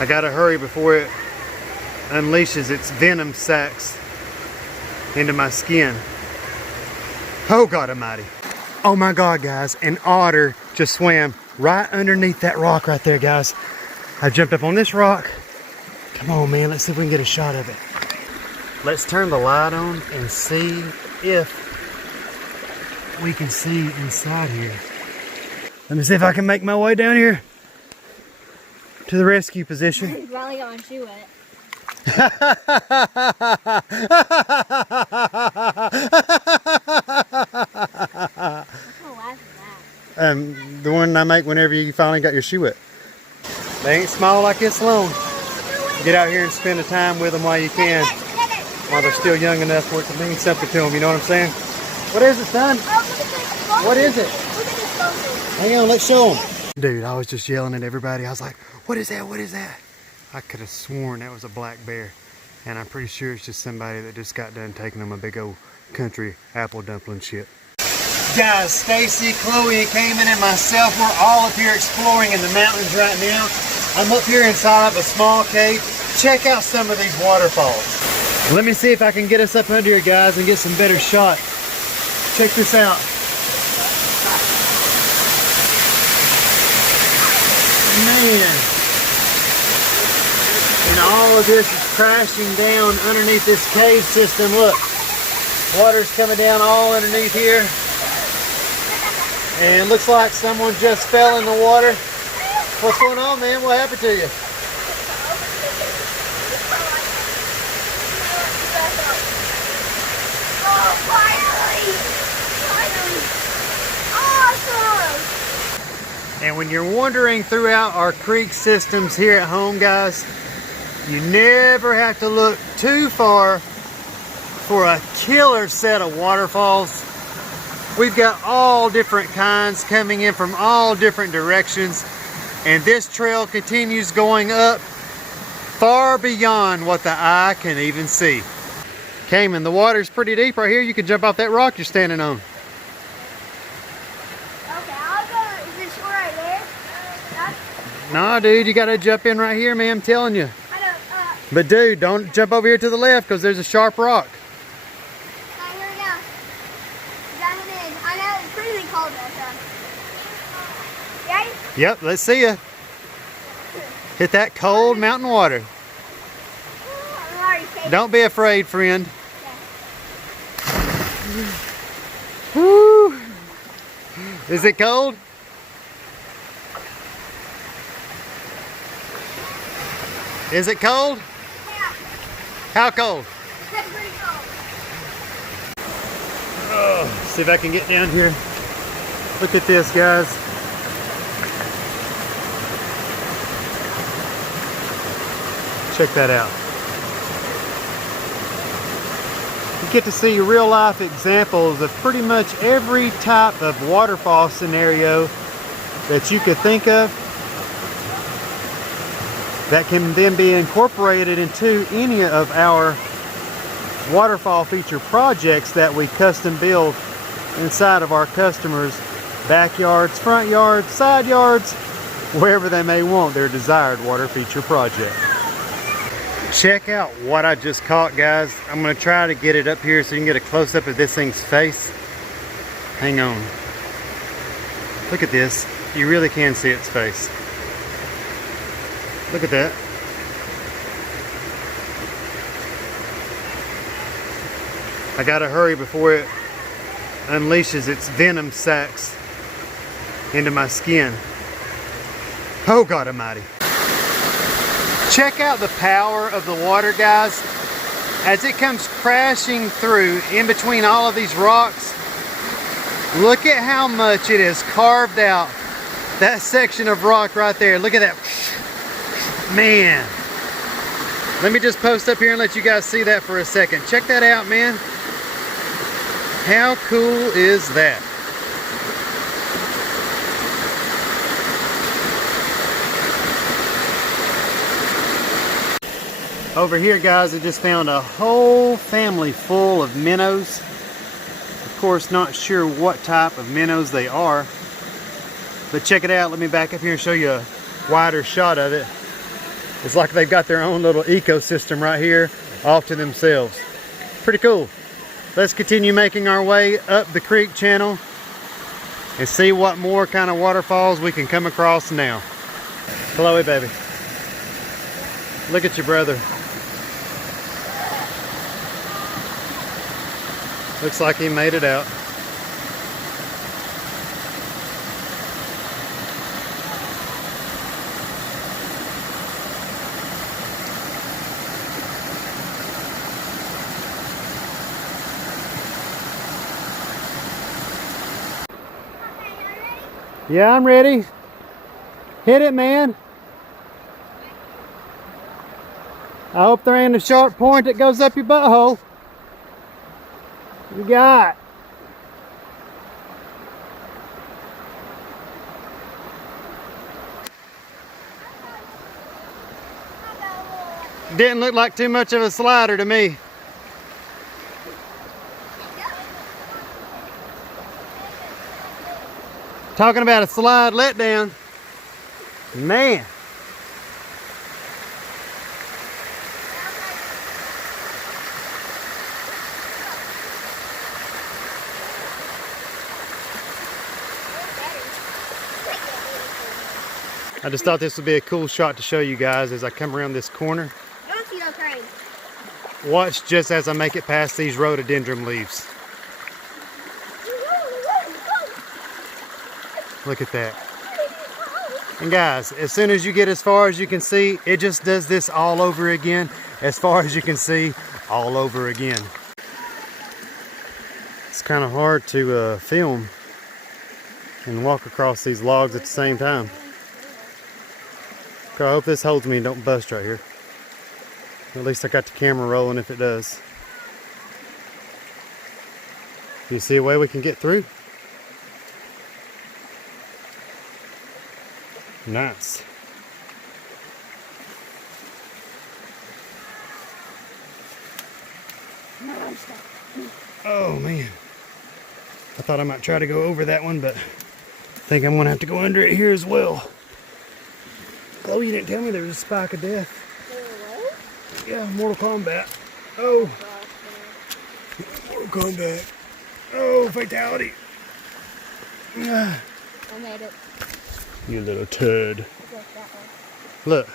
I gotta hurry before it unleashes its venom sacs into my skin. Oh God Almighty. Oh my God, guys, an otter just swam right underneath that rock right there, guys. I jumped up on this rock. Come on, man, let's see if we can get a shot of it. Let's turn the light on and see if we can see inside here. Let me see if I can make my way down here to the rescue position. He's probably gonna chew it. The one I make whenever you finally got your shoe wet. They ain't small like this long. Get out here and spend the time with them while you can, while they're still young enough for it to mean something to them, you know what I'm saying? What is it, son? What is it? Hang on, let's show them. Dude, I was just yelling at everybody. I was like, what is that? What is that? I could have sworn that was a black bear. And I'm pretty sure it's just somebody that just got done taking them a big old country apple dumpling shit. Guys, Stacy, Chloe, and Cayman, and myself, we're all up here exploring in the mountains right now. I'm up here inside of a small cave. Check out some of these waterfalls. Let me see if I can get us up under here, guys, and get some better shot. Check this out. Man. And all of this is crashing down underneath this cave system. Look, water's coming down all underneath here. And it looks like someone just fell in the water. What's going on, man? What happened to you? Oh, finally! Awesome! And when you're wandering throughout our creek systems here at home, guys, you never have to look too far for a killer set of waterfalls. We've got all different kinds coming in from all different directions, and this trail continues going up far beyond what the eye can even see. Cayman, the water's pretty deep right here. You can jump off that rock you're standing on. Okay, I'll go. Is this right there? Nah, dude, you gotta jump in right here, man, I'm telling you. I know, But dude, don't jump over here to the left because there's a sharp rock. here we go. Jumping in. I know it's pretty cold though, so. Ready? Yep, let's see ya. Hit that cold mountain water. I'm already shaking. Don't be afraid, friend. Okay. Woo. Is it cold? Is it cold? Yeah, How cold? it's pretty cold. See if I can get down here. Look at this, guys. Check that out. You get to see real life examples of pretty much every type of waterfall scenario that you could think of that can then be incorporated into any of our waterfall feature projects that we custom build inside of our customers' backyards, front yards, side yards, wherever they may want their desired water feature project. Check out what I just caught, guys. I'm going to try to get it up here so you can get a close-up of this thing's face. Hang on. Look at this. You really can see its face. Look at that. I gotta hurry before it unleashes its venom sacs into my skin. Oh God Almighty. Check out the power of the water, guys. As it comes crashing through in between all of these rocks, look at how much it has carved out that section of rock right there. Look at that. Man. Let me just post up here and let you guys see that for a second. Check that out, man. How cool is that? Over here, guys, I just found a whole family full of minnows. Of course, not sure what type of minnows they are, but check it out. Let me back up here and show you a wider shot of it. It's like they've got their own little ecosystem right here off to themselves. Pretty cool. Let's continue making our way up the creek channel and see what more kind of waterfalls we can come across now. Chloe, baby. Look at your brother. Looks like he made it out. Yeah, I'm ready. Hit it, man. I hope there ain't a sharp point that goes up your butthole. You got. Didn't look like too much of a slider to me. Talking about a slide letdown. Man. I just thought this would be a cool shot to show you guys as I come around this corner. Don't see no crane. Watch just as I make it past these rhododendron leaves. Look at that. And guys, as soon as you get as far as you can see, it just does this all over again. As far as you can see, all over again. It's kind of hard to film and walk across these logs at the same time. I hope this holds me and don't bust right here. At least I got the camera rolling if it does. Do you see a way we can get through? Nice. Oh man. I thought I might try to go over that one, but I think I'm gonna have to go under it here as well. Chloe, you didn't tell me there was a spike of death. Yeah, Mortal Kombat. Oh. Mortal Kombat. Oh, fatality. I made it. You little turd. Look,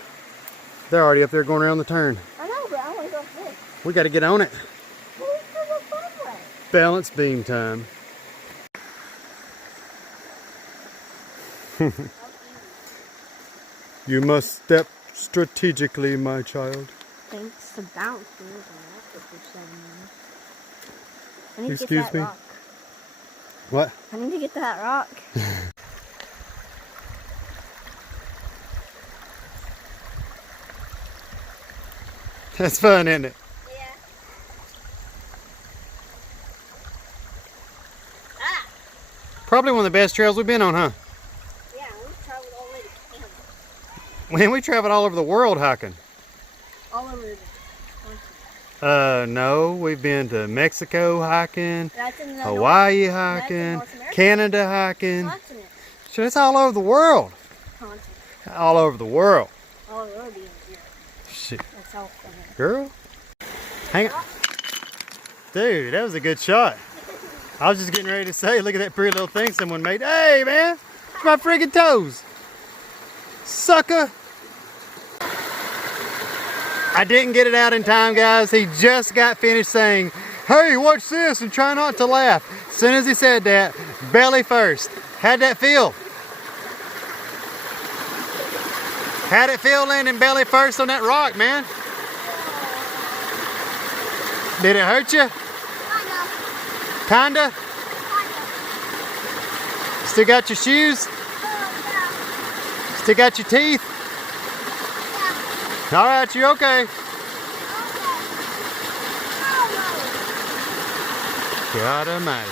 they're already up there going around the turn. I know, but I want to go this. We got to get on it. Well, let's go the fun way. Balance beam time. You must step strategically, my child. Thanks to bounce. I need to Excuse get that me? rock. What? I need to get that rock. That's fun, isn't it? Yeah. Ah! Probably one of the best trails we've been on, huh? Yeah, we've traveled all the way to Canada. Man, we traveled all over the world hiking. All over the No, we've been to Mexico hiking, That's in the Hawaii North, hiking, North America. Canada hiking. Continent. So it's all over the world. Continent. All over the world. All over the yeah. Shit. That's South America. Girl, hang on. Dude, that was a good shot. I was just getting ready to say, look at that pretty little thing someone made. Hey, man, it's my friggin' toes. Sucker. I didn't get it out in time, guys. He just got finished saying, hey, watch this, and try not to laugh. As soon as he said that, belly first. How'd that feel? How'd it feel landing belly first on that rock, man? Did it hurt you? Kinda? Still got your shoes? Still got your teeth? All right, you okay? God almighty.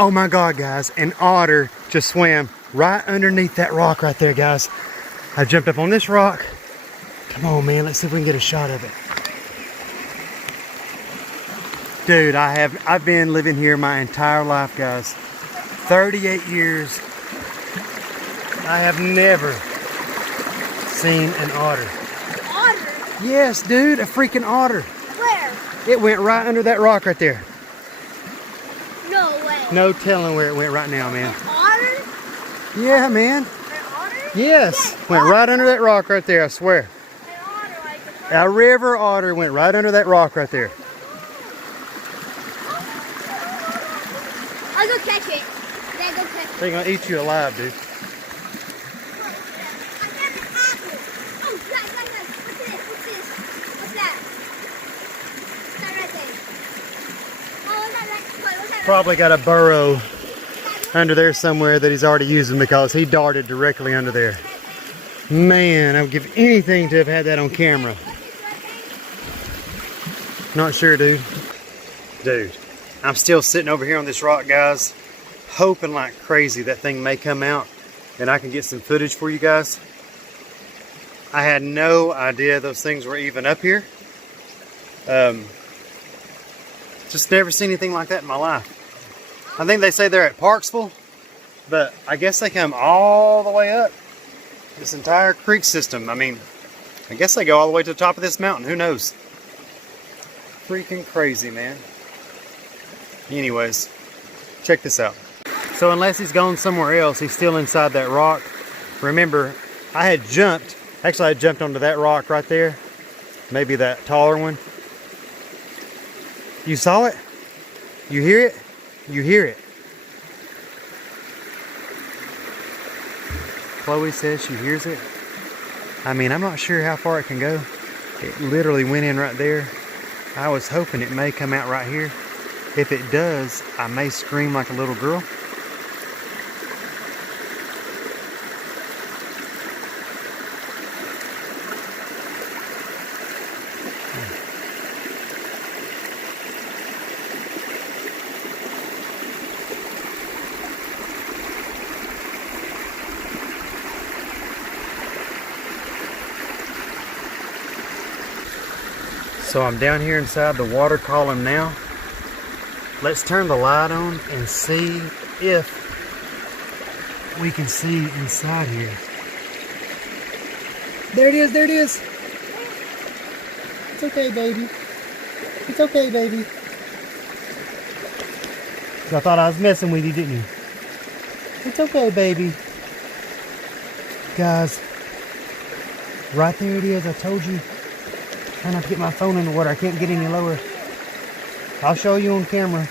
Oh my God, guys, an otter just swam right underneath that rock right there, guys. I jumped up on this rock. Come on, man, let's see if we can get a shot of it. Dude, I've been living here my entire life, guys. 38 years. I have never seen an otter. Yes, dude, a freaking otter. Where? It went right under that rock right there. No way. No telling where it went right now, man. An otter? Yeah, man. An otter? Yes, went right under that rock right there, I swear. An otter like A river otter went right under that rock right there. I'll go catch it. Dad, go catch it. They're gonna eat you alive, dude. I found an apple. Oh, guys. What's this? What's that? What's that right there? Oh, what's that? What's that? Probably got a burrow under there somewhere that he's already using because he darted directly under there. Man, I would give anything to have had that on camera. Not sure, dude. Dude, I'm still sitting over here on this rock, guys, hoping like crazy that thing may come out and I can get some footage for you guys. I had no idea those things were even up here. Just never seen anything like that in my life. I think they say they're at Parksville, but I guess they come all the way up this entire creek system. I mean, I guess they go all the way to the top of this mountain. Who knows? Freaking crazy, man. Anyways, check this out. So unless he's gone somewhere else, he's still inside that rock. Remember, I had jumped. Actually, I jumped onto that rock right there. Maybe that taller one. You saw it? You hear it? You hear it. Chloe says she hears it. I mean, I'm not sure how far it can go. It literally went in right there. I was hoping it may come out right here. If it does, I may scream like a little girl. So I'm down here inside the water column now. Let's turn the light on and see if we can see inside here. There it is, there it is. It's okay, baby. It's okay, baby. I thought I was messing with you, didn't you? It's okay, baby. Guys, right there it is, I told you. Try not to get my phone in the water. I can't get any lower. I'll show you on camera.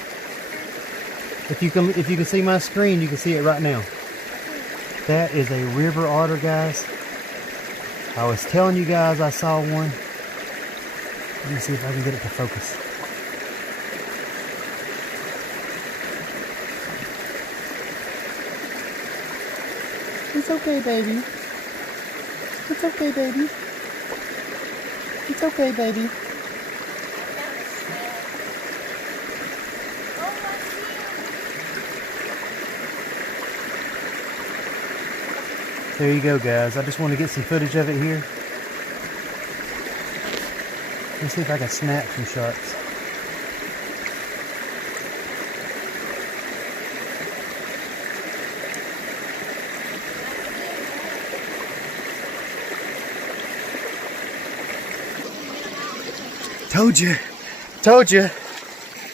If you can see my screen, you can see it right now. That is a river otter, guys. I was telling you guys I saw one. Let me see if I can get it to focus. It's okay, baby. It's okay, baby. It's okay, baby. There you go, guys. I just want to get some footage of it here. Let's see if I can snap some shots. Told you. Told you.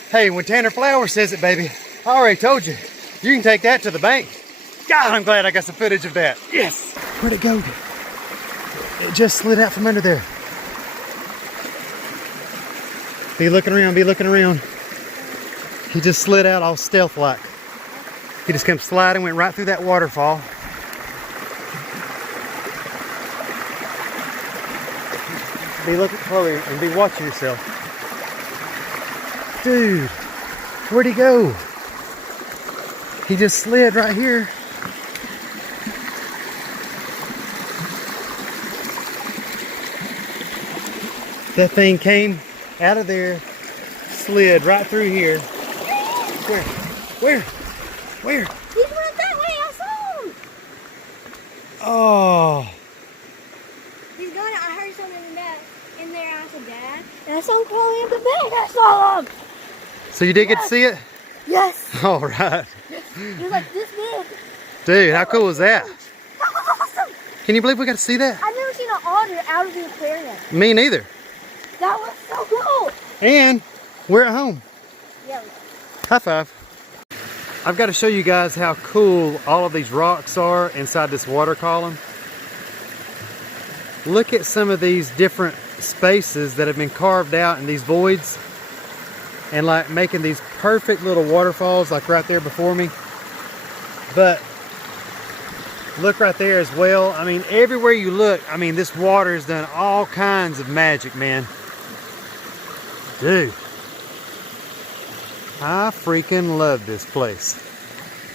Hey, when Tanner Flowers says it, baby, I already told you. You can take that to the bank. God, I'm glad I got some footage of that. Yes. Where'd it go? It just slid out from under there. Be looking around, be looking around. He just slid out all stealth-like. He just came sliding, went right through that waterfall. Be looking, Chloe, and be watching yourself. Dude, where'd he go? He just slid right here. That thing came out of there, slid right through here. Where? Where? Where? He went that way, I saw him. Oh. He's gone. I heard something in there. I said, Dad. And I saw him crawling up the bank. I saw him. So you did get to see it? Yes. All right. He was like this big. Dude, how cool was that? That was awesome. Can you believe we got to see that? I've never seen an an otter out of the aquarium. Me neither. That was so cool. And we're at home. Yeah. High five. I've got to show you guys how cool all of these rocks are inside this water column. Look at some of these different spaces that have been carved out in these voids and like making these perfect little waterfalls like right there before me. But look right there as well. I mean, everywhere you look, I mean, this water has done all kinds of magic, man. Dude, I freaking love this place.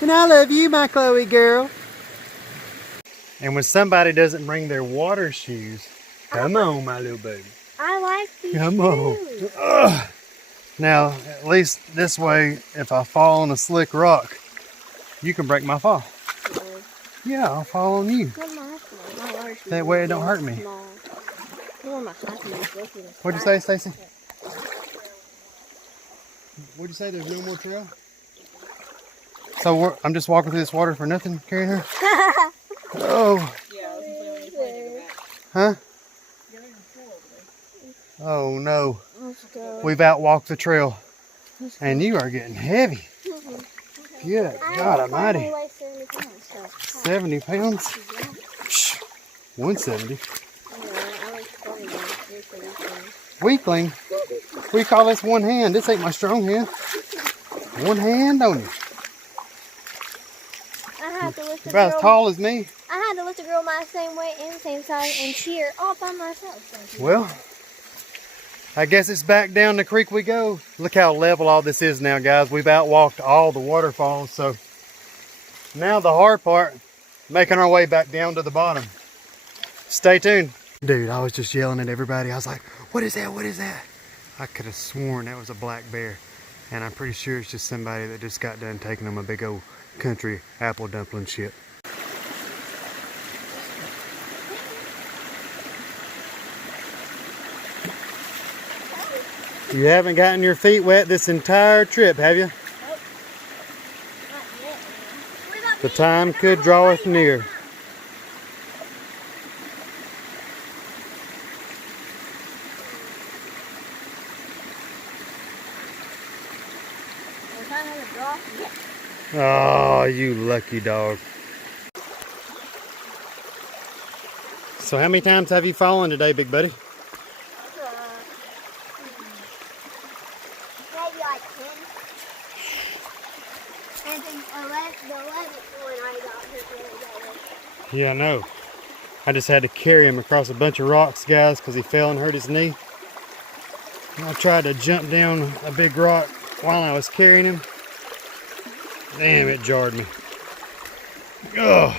And I love you, my Chloe girl. And when somebody doesn't bring their water shoes, come on, my little baby. I like these Come on. shoes. Ugh. Now, at least this way, if I fall on a slick rock, you can break my fall. Yeah, I'll fall on you. That way it don't hurt me. What'd you say, Stacy? What'd you say? There's no more trail? So I'm just walking through this water for nothing, carrying her? Oh. Huh? Oh no. We've outwalked the trail. And you are getting heavy. Good God almighty. 70 pounds? 170. Weakling? We call this one hand. This ain't my strong hand. One hand on you. About as tall as me. I had to lift a girl my same weight and same size and cheer all by myself. Well, I guess it's back down the creek we go. Look how level all this is now, guys. We've outwalked all the waterfalls. So now the hard part, making our way back down to the bottom. Stay tuned. Dude, I was just yelling at everybody. I was like, what is that? What is that? I could have sworn that was a black bear. And I'm pretty sure it's just somebody that just got done taking them a big old country apple dumpling shit. You haven't gotten your feet wet this entire trip, have you? Nope. Not yet. The time could draweth near. Oh, you lucky dog. So how many times have you fallen today, big buddy? Maybe like 10. And then the 11th one I got hurt really bad. Yeah, I know. I just had to carry him across a bunch of rocks, guys, because he fell and hurt his knee. And I tried to jump down a big rock while I was carrying him. Damn, it jarred me. Oh,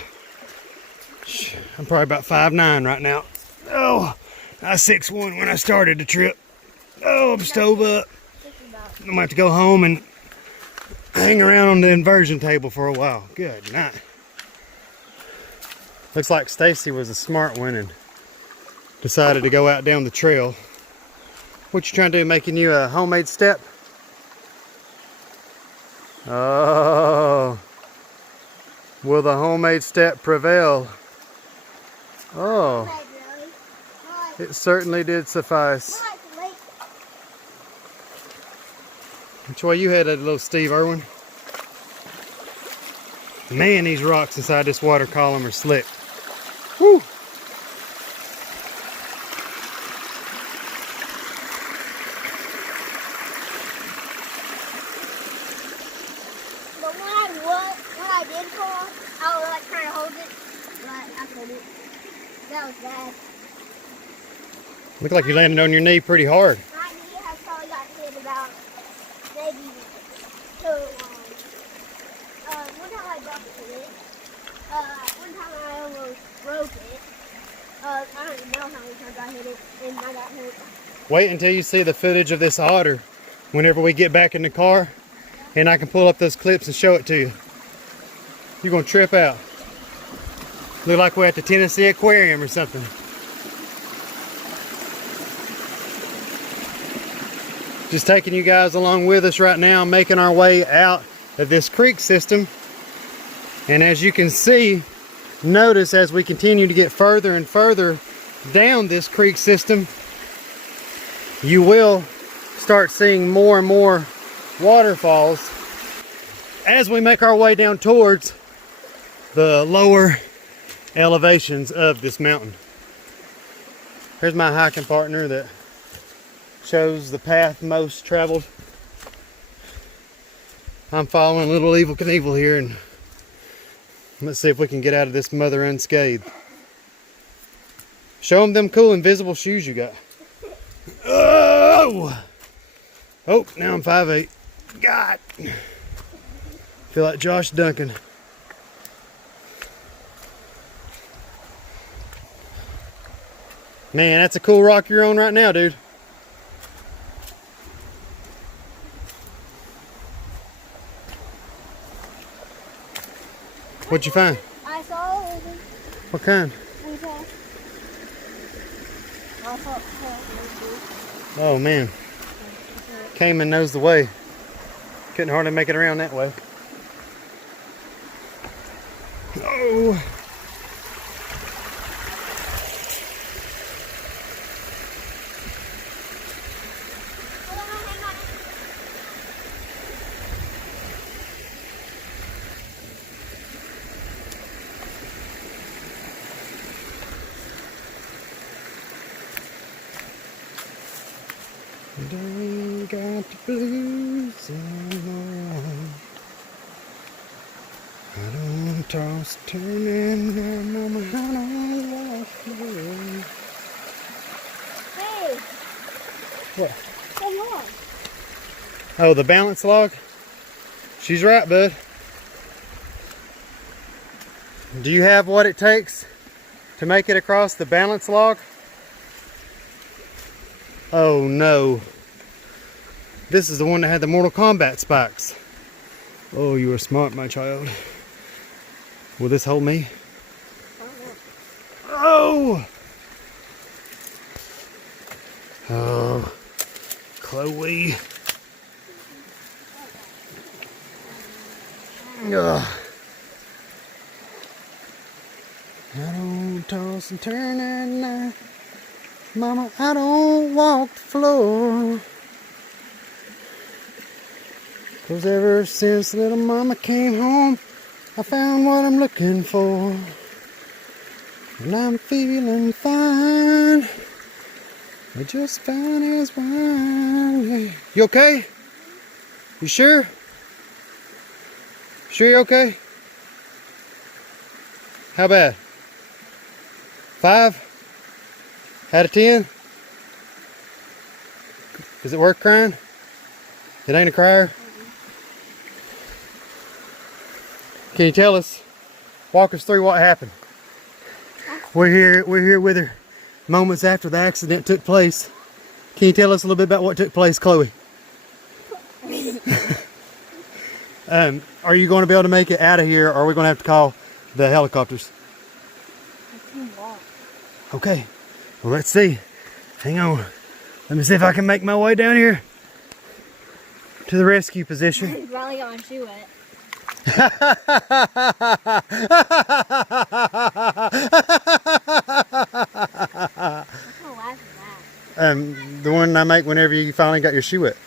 I'm probably about 5'9" right now. Oh, I was 6'1" when I started the trip. Oh, I'm stove up. I'm gonna have to go home and hang around on the inversion table for a while. Good night. Looks like Stacy was a smart one and decided to go out down the trail. What you trying to do, making you a homemade step? Oh, will the homemade step prevail? Oh, it certainly did suffice. Which way you headed, little Steve Irwin? Man, these rocks inside this water column are slick. Whew. When I did fall, I was like trying to hold it, but I couldn't. That was bad. Looked like you landed on your knee pretty hard. My knee has probably got hit about maybe 2 one time I busted it. One time I almost broke it. I don't even know how many times I hit it and I got hurt. Wait until you see the footage of this otter whenever we get back in the car, and I can pull up those clips and show it to you. You're gonna trip out. Look like we're at the Tennessee Aquarium or something. Just taking you guys along with us right now, making our way out of this creek system. And as you can see, notice as we continue to get further and further down this creek system, you will start seeing more and more waterfalls as we make our way down towards the lower elevations of this mountain. Here's my hiking partner that shows the path most traveled. I'm following little Evel Knievel here, and let's see if we can get out of this mother unscathed. Show them cool invisible shoes you got. Oh! Oh, now I'm 5'8". God! Feel like Josh Duncan. Man, that's a cool rock you're on right now, dude. What'd you find? I saw it. What kind? Oh man. Cayman knows the way. Couldn't hardly make it around that way. Oh. Ain't got the blues anymore. I don't toss turning, mama, I don't walk away. Hey, What? come on. Oh, the balance log? She's right, bud. Do you have what it takes to make it across the balance log? Oh no. This is the one that had the Mortal Kombat spikes. Oh, you were smart, my child. Will this hold me? Oh! Oh, Chloe. Ugh. I don't toss and turn at night. Mama, I don't walk the floor. 'Cause ever since little mama came home, I found what I'm looking for. And I'm feeling fine. Just fine as wine. You okay? You sure? Sure you're okay? How bad? 5? Out of 10? Is it worth crying? It ain't a crier? Can you tell us, walk us through what happened? We're here with her moments after the accident took place. Can you tell us a little bit about what took place, Chloe? Are you going to be able to make it out of here, or are we going to have to call the helicopters? I can walk. Okay, well let's see. Hang on. Let me see if I can make my way down here to the rescue position. Probably got my shoe wet. The one I make whenever you finally got your shoe wet.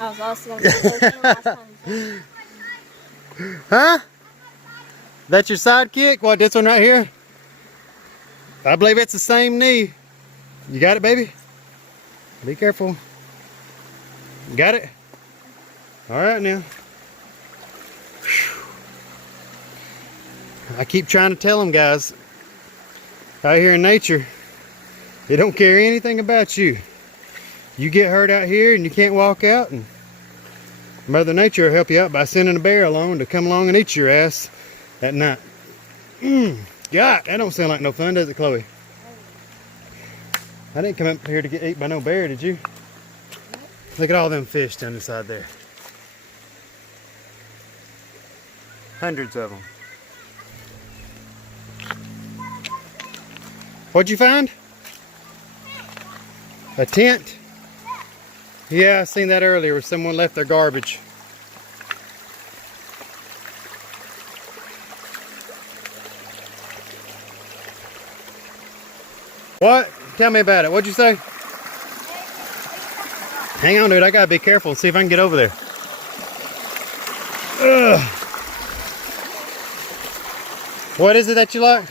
I was also going to be looking last time. Huh? That's your sidekick? What, this one right here? I believe it's the same knee. You got it, baby? Be careful. Got it? All right now. I keep trying to tell them, guys, out here in nature, they don't care anything about you. You get hurt out here and you can't walk out, and Mother Nature will help you out by sending a bear along to come along and eat your ass at night. God, that don't sound like no fun, does it, Chloe? I didn't come up here to get eaten by no bear, did you? Look at all them fish down inside there. Hundreds of them. What'd you find? A tent? Yeah, I seen that earlier where someone left their garbage. What? Tell me about it. What'd you say? Hang on, dude. I gotta be careful and see if I can get over there. Ugh. What is it that you like?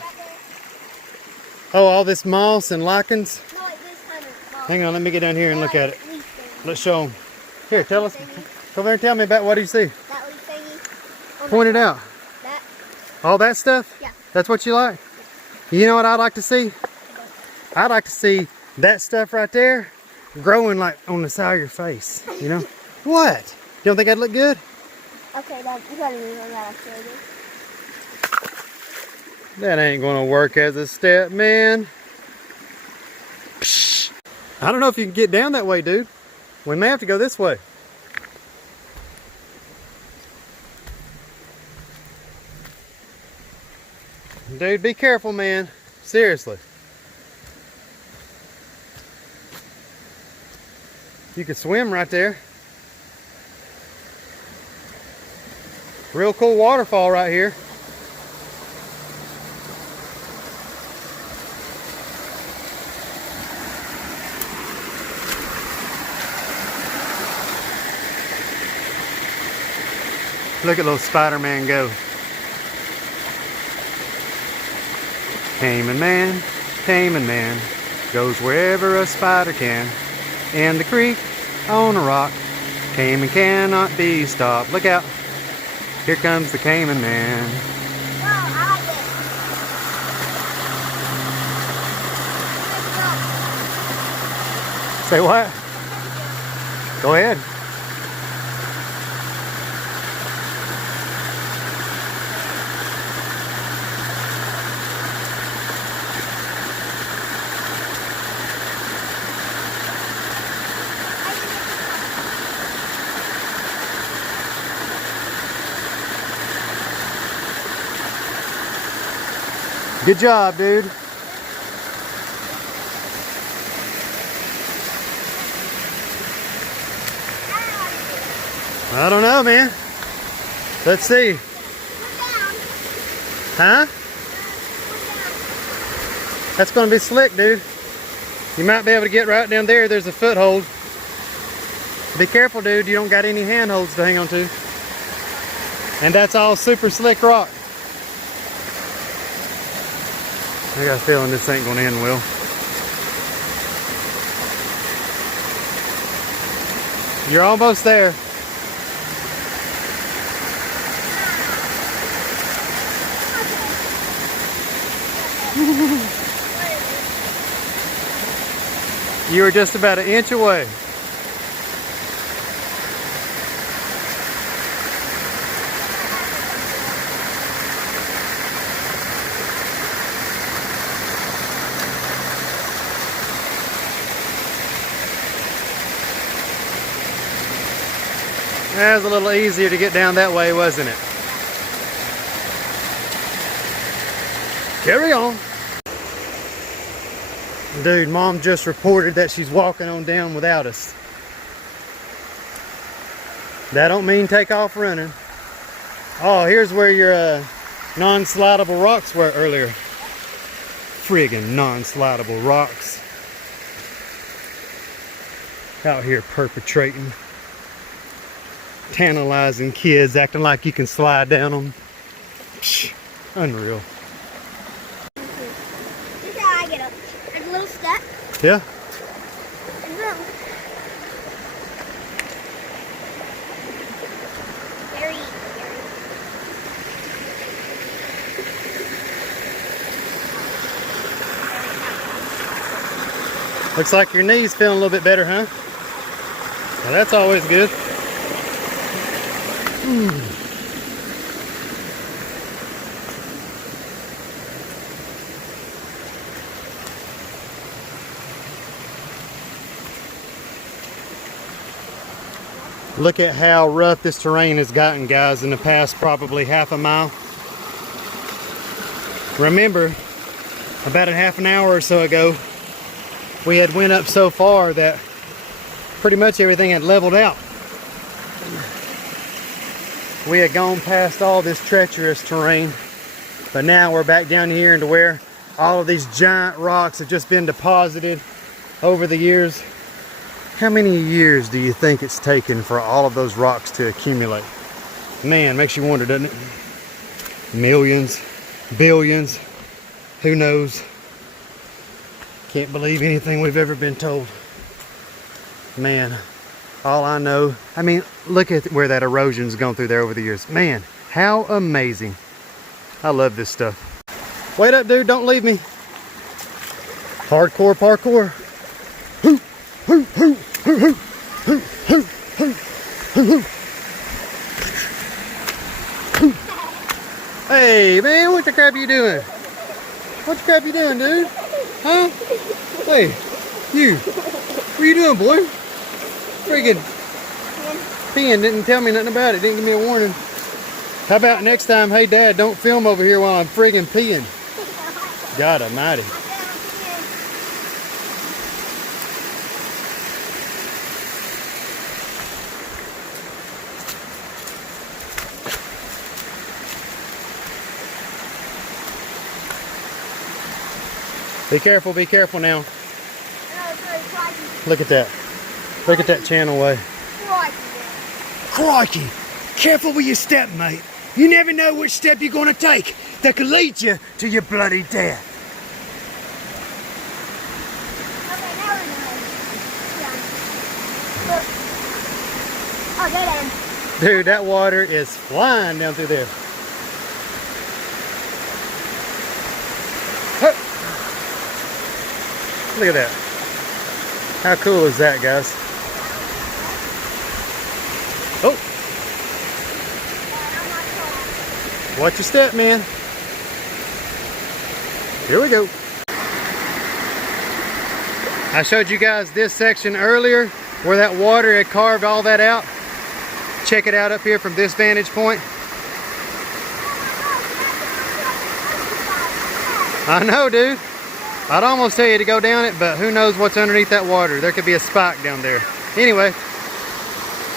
Oh, all this moss and lichens? No, like this kind of moss. Hang on, let me get down here and look at it. Leaf thingy. Let's show them. Here, tell us. Thingy. Come over and tell me about what do you see? That leaf thingy. Oh Point my it God. out. That. All that stuff? Yeah. That's what you like? You know what I'd like to see? I'd like to see that stuff right there growing like on the side of your face, you know? What? You don't think that'd look good? Okay, then you gotta move on that after That ain't gonna work as a step, man. Psh. I don't know if you can get down that way, dude. We may have to go this way. Dude, be careful, man. Seriously. You could swim right there. Real cool waterfall right here. Look at little Spider-Man go. Cayman man, goes wherever a spider can. In the creek, on a rock, Cayman cannot be stopped. Look out, here comes the Cayman man. Wow, I like it. Say what? Go ahead. Good job, dude. I don't know, man. Let's see. Huh? That's gonna be slick, dude. You might be able to get right down there. There's a foothold. Be careful, dude. You don't got any handholds to hang on to. And that's all super slick rock. I got a feeling this ain't gonna end well. You're almost there. You were just about an inch away. That was a little easier to get down that way, wasn't it? Carry on. Dude, Mom just reported that she's walking on down without us. That don't mean take off running. Oh, here's where your non-slidable rocks were earlier. Friggin' non-slidable rocks. Out here perpetrating. Tantalizing kids, acting like you can slide down them. Psh, unreal. This is how I get up. There's a little step. Yeah? And boom. Very easy. Looks like your knee's feeling a little bit better, huh? Well, that's always good. Look at how rough this terrain has gotten, guys, in the past probably half a mile. Remember, about a half an hour or so ago, we had went up so far that pretty much everything had leveled out. We had gone past all this treacherous terrain, but now we're back down here into where all of these giant rocks have just been deposited over the years. How many years do you think it's taken for all of those rocks to accumulate? Man, makes you wonder, doesn't it? Millions, billions, who knows? Can't believe anything we've ever been told. Man, all I know, I mean, look at where that erosion's gone through there over the years. Man, how amazing. I love this stuff. Wait up, dude, don't leave me. Hardcore parkour. Hoo, hoo, hoo, hoo, hoo, hoo, hoo, hoo, hoo. Hey, man, what the crap you doing? What the crap you doing, dude? Huh? Hey, you. What are you doing, boy? Freaking peeing, didn't tell me nothing about it, didn't give me a warning. How about next time, hey Dad, don't film over here while I'm friggin' peeing. God almighty. Be careful now. Look at that. Look at that channel way. Crikey! Careful with your step, mate. You never know which step you're gonna take that could lead you to your bloody death. Oh, dead end. Dude, that water is flying down through there. Huh. Look at that. How cool is that, guys? Oh! Watch your step, man. Here we go. I showed you guys this section earlier where that water had carved all that out. Check it out up here from this vantage point. I know, dude. I'd almost tell you to go down it, but who knows what's underneath that water. There could be a spike down there. Anyway,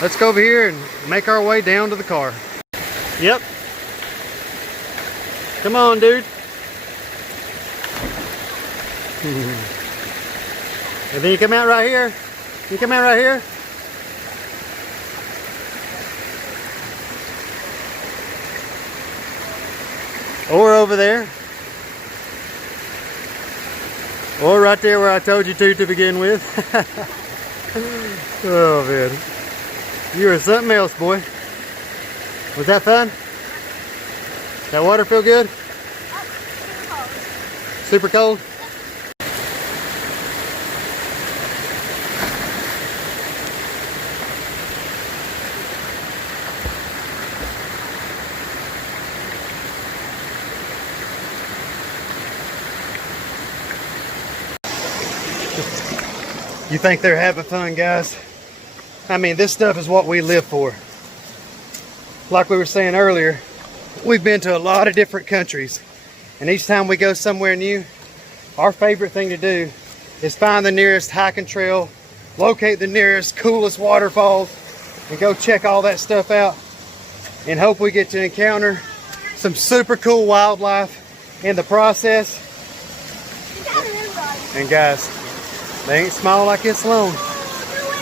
let's go over here and make our way down to the car. Yep. Come on, dude. And then you come out right here. You come out right here. Or over there. Or right there where I told you to begin with. Oh man. You are something else, boy. Was that fun? That water feel good? Super cold? You think they're having fun, guys? I mean, this stuff is what we live for. Like we were saying earlier, we've been to a lot of different countries, and each time we go somewhere new, our favorite thing to do is find the nearest hiking trail, locate the nearest, coolest waterfalls, and go check all that stuff out, and hope we get to encounter some super cool wildlife in the process. And guys, they ain't small like it's long.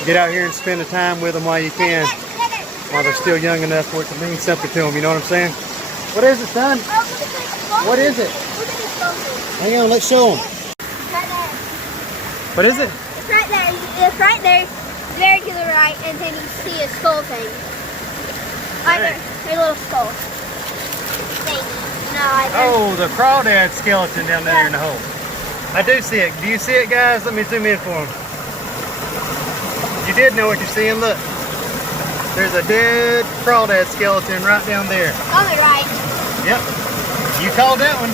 Get out here and spend the time with them while you can, while they're still young enough for it to mean something to them, you know what I'm saying? What is it, son? What is it? Hang on, let's show them. Right there. What is it? It's right there. It's right there. Very to the right, and then you see a skull thing. Right there. There's a little skull thing. No, Oh, the crawdad skeleton down there in the hole. I do see it. Do you see it, guys? Let me zoom in for them. You did know what you're seeing. Look. There's a dead crawdad skeleton right down there. on the right. Yep. You called that one.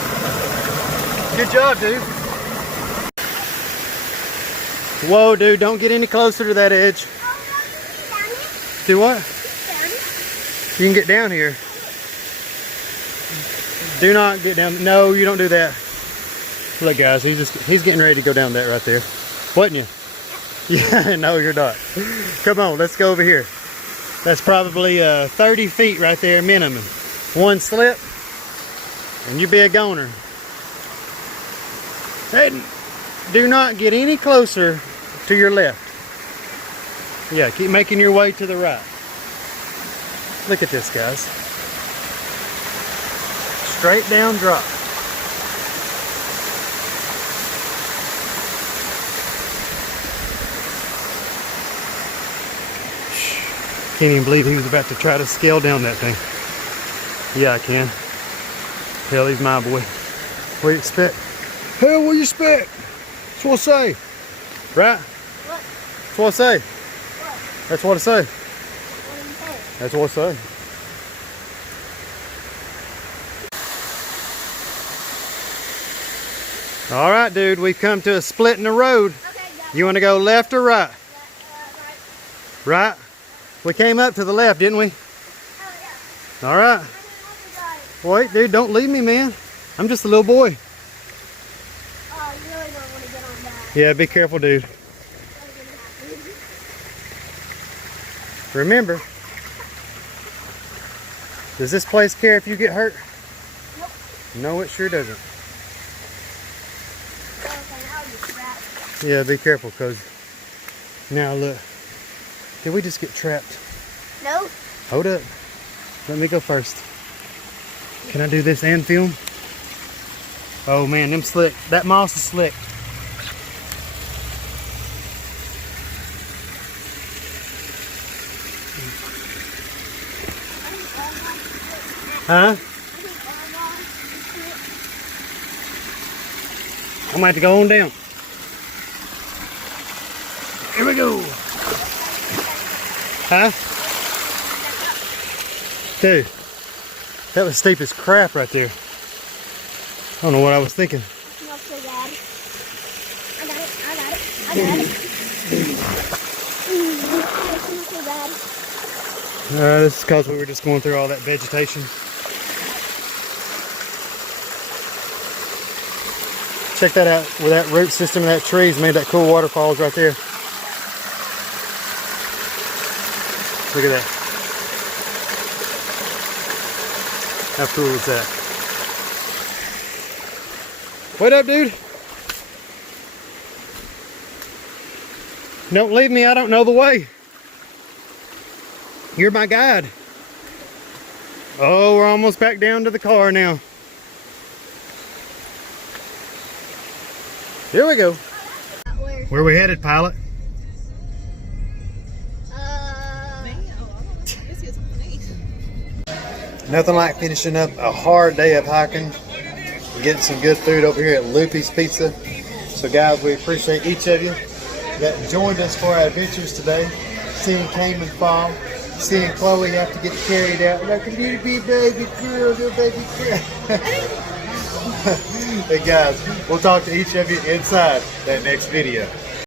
Good job, dude. Whoa, dude. Don't get any closer to that edge. Do what? You can get down here. Do not get down. No, you don't do that. Look, guys, he's getting ready to go down that right there. Wasn't you? Yeah, no, you're not. Come on, let's go over here. That's probably 30 feet right there minimum. One slip, and you be a goner. Hey, do not get any closer to your left. Yeah, keep making your way to the right. Look at this, guys. Straight down drop. Can't even believe he was about to try to scale down that thing. Yeah, I can. Hell, he's my boy. What do you expect? Hell, what do you expect? That's what I say. Right? What? That's what I say. What? That's what I say. What do you say? That's what I say. All right, dude, we've come to a split in the road. Okay, go. You want to go left or right? Right. Right? We came up to the left, didn't we? Oh, yeah. All right. I'm gonna right. Wait, dude, don't leave me, man. I'm just a little boy. Oh, you really don't want to get on that. Yeah, be careful, dude. Remember, does this place care if you get hurt? Nope. No, it sure doesn't. Okay, now you scratch. Yeah, be careful, because now look. Did we just get trapped? No. Hold up. Let me go first. Can I do this and film? Oh man, them slick. That moss is slick. Huh? I'm gonna have to go on down. Here we go. Huh? Dude, that was steep as crap right there. I don't know what I was thinking. Not so bad. I got it. I got it. I got it. Not so bad. This is because we were just going through all that vegetation. Check that out, where that root system of that tree's made that cool waterfalls right there. Look at that. How cool is that? What up, dude? Don't leave me, I don't know the way. You're my guide. Oh, we're almost back down to the car now. Here we go. Where we headed, pilot? Nothing like finishing up a hard day of hiking and getting some good food over here at Loopy's Pizza. So guys, we appreciate each of you that joined us for our adventures today. Seeing Cayman fall, seeing Chloe have to get carried out like a little baby girl, little baby girl. Hey guys, we'll talk to each of you inside that next video.